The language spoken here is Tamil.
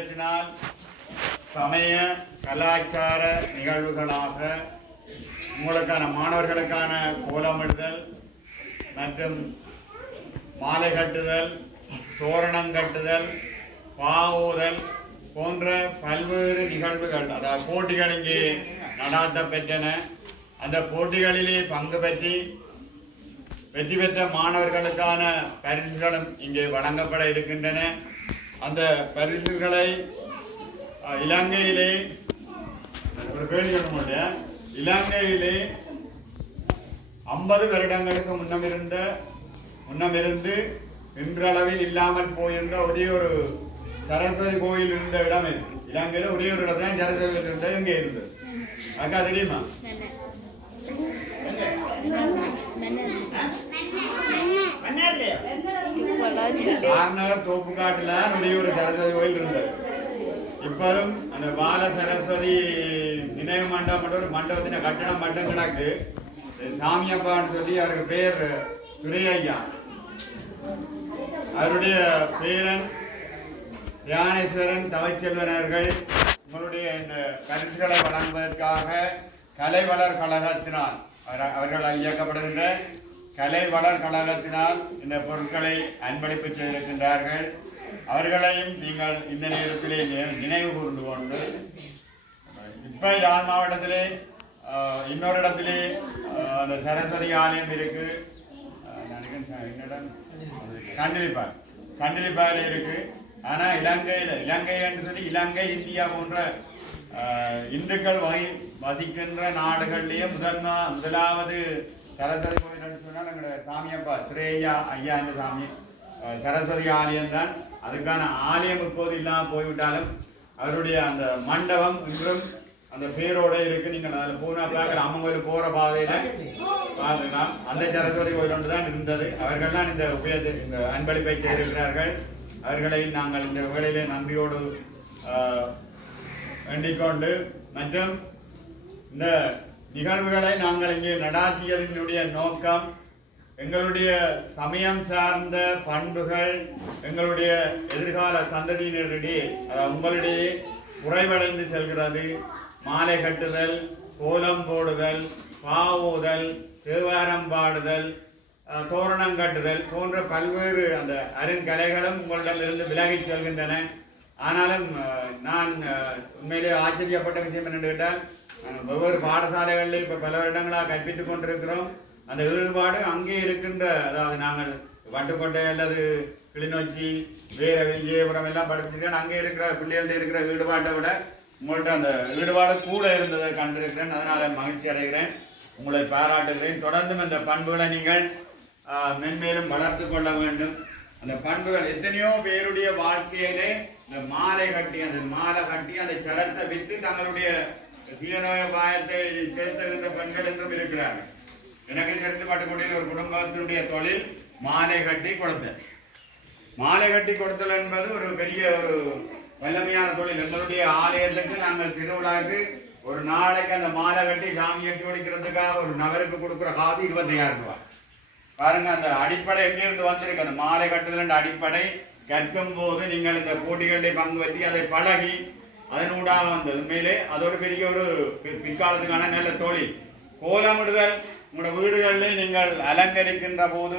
இதனால் சமய கலாச்சார நிகழ்வுகளாக உங்களுக்கான மாணவர்களுக்கான கோலமிடுதல் மற்றும் மாலை கட்டுதல், தோரணம் கட்டுதல், பாவோதல் போன்ற பல்வேறு நிகழ்வுகள், அதாவது போட்டிகள் இங்கே நடாத்தப்பெற்றன. அந்த போட்டிகளிலே பங்கு பெற்றி வெற்றி பெற்ற மாணவர்களுக்கான பரிசுகளும் இங்கே வழங்கப்பட இருக்கின்றன. அந்த பரிசுகளை இலங்கையிலே ஒரு கேள்வி சொல்ல இலங்கையிலே 50 வருடங்களுக்கு முன்னமிருந்து இன்றளவில் இல்லாமல் போயிருந்த ஒரே ஒரு சரஸ்வதி கோயில் இருந்த இடம் இது. இலங்கையில் ஒரே ஒரு இடம் தான் சரஸ்வதி இருந்தது. எங்கே இருந்தது அக்கா தெரியுமா? ஆர்நகர் தோப்புக்காட்டுல ஒரே ஒரு சரஸ்வதி கோயில் இருந்தது. இப்போதும் அந்த பால சரஸ்வதி நினைவு மண்டபம் ஒரு மண்டபத்தின கட்டணம் மட்டும் கிடக்கு. சாமியப்பான்னு சொல்லி அவருக்கு பேர் துரையா. அவருடைய பேரன் தியானேஸ்வரன் தவச்செல்வன் அவர்கள் உங்களுடைய இந்த பரிசுகளை வழங்குவதற்காக கலை வளர் கழகத்தினால் அவர்களால் இயக்கப்படுகின்ற கலை வளர் கழகத்தினால் இந்த பொருட்களை அன்பளிப்பு செய்திருக்கின்றார்கள். அவர்களையும் நீங்கள் இந்த நேரத்திலே நினைவு கூர்ந்து கொண்டு இப்ப யாழ் மாவட்டத்திலே இன்னொரு இடத்திலே அந்த சரஸ்வதி ஆலயம் இருக்கு. சண்டிலிப்பாயில் இருக்கு. ஆனா இலங்கை என்று சொல்லி இலங்கை இந்தியா போன்ற இந்துக்கள் வசிக்கின்ற நாடுகளிலேயே முதலாவது சரஸ்வதி கோயில் என்று சொன்னால் எங்களுடைய சாமியப்பா திரேயா ஐயா என்ற சாமி சரஸ்வதி ஆலயம் தான். அதுக்கான ஆலயம் இப்போது இல்லாமல் போய்விட்டாலும் அவருடைய அந்த மண்டபம் இன்றும் அந்த பேரோட இருக்கு. நீங்கள் அதில் பூனா பார்க்குற அம்மன் கோயில் போகிற பாதையில பார்த்துக்கலாம். அந்த சரஸ்வதி கோயில் ஒன்று தான் இருந்தது. அவர்கள்தான் இந்த அன்பளிப்பை செய்திருக்கிறார்கள். அவர்களை நாங்கள் இந்த வேளையிலே நன்றியோடு வேண்டிக்கொண்டு, மற்றும் இந்த நிகழ்வுகளை நாங்கள் இங்கே நடாத்தியதனுடைய நோக்கம் எங்களுடைய சமயம் சார்ந்த பண்புகள் எங்களுடைய எதிர்கால சந்ததியினரிடையே, அதாவது உங்களிடையே குறைவடைந்து செல்கிறது. மாலை கட்டுதல், கோலம் போடுதல், பாவோதல், தேவாரம் பாடுதல், தோரணம் கட்டுதல் போன்ற பல்வேறு அந்த அருங்கலைகளும் உங்களிடமிருந்து விலகிச் செல்கின்றன. ஆனாலும் நான் உண்மையிலே ஆச்சரியப்பட்ட விஷயம் என்னென்று கேட்டால், ஒவ்வொரு பாடசாலைகளில் இப்போ பல வருடங்களாக கற்பித்துக் கொண்டிருக்கிறோம். அந்த ஈடுபாடு அங்கே இருக்கின்ற, அதாவது நாங்கள் வட்டுக்கோட்டை அல்லது கிளிநொச்சி வேற விஜயபுரம் எல்லாம் படிச்சிருக்கேன். அங்கே இருக்கிற பிள்ளைகள்ட்ட இருக்கிற ஈடுபாட்டை விட உங்கள்கிட்ட அந்த ஈடுபாடு கூட இருந்ததை கண்டிருக்கிறேன். அதனால் மகிழ்ச்சி அடைகிறேன், உங்களை பாராட்டுகிறேன். தொடர்ந்தும் இந்த பண்புகளை நீங்கள் மென்மேலும் வளர்த்து கொள்ள வேண்டும். அந்த பண்புகள் எத்தனையோ பேருடைய வாழ்க்கையிலே இந்த மாலை கட்டி அந்த சடத்தை விற்று தங்களுடைய சுயநோய பாயத்தை செலுத்துகின்ற பெண்கள் என்றும் இருக்கிறார்கள். எனக்கு தெரிந்து பட்டுக்கோட்டையில் ஒரு குடும்பத்தினுடைய தொழில் மாலை கட்டி கொடுத்தல். மாலை கட்டி கொடுத்தல் என்பது ஒரு பெரிய ஒரு வல்லமையான தொழில். எங்களுடைய ஆலயத்துக்கு நாங்கள் திருவிழாவுக்கு ஒரு நாளைக்கு அந்த மாலை கட்டி சாமியை ஒழிக்கிறதுக்காக ஒரு நபருக்கு கொடுக்குற காசு 25,000 ரூபாய். பாருங்க, அந்த அடிப்படை எங்கிருந்து வந்திருக்கு. அந்த மாலை கட்டுதல் அடிப்படை கற்கும் போது நீங்கள் இந்த போட்டிகளில் பங்கு வச்சு அதை பழகி அதனூடாக வந்தது. உண்மையிலே அது ஒரு பெரிய ஒரு பிற்காலத்துக்கான நல்ல தொழில். கோலமிடுதல் உங்களோட வீடுகளில் நீங்கள் அலங்கரிக்கின்ற போது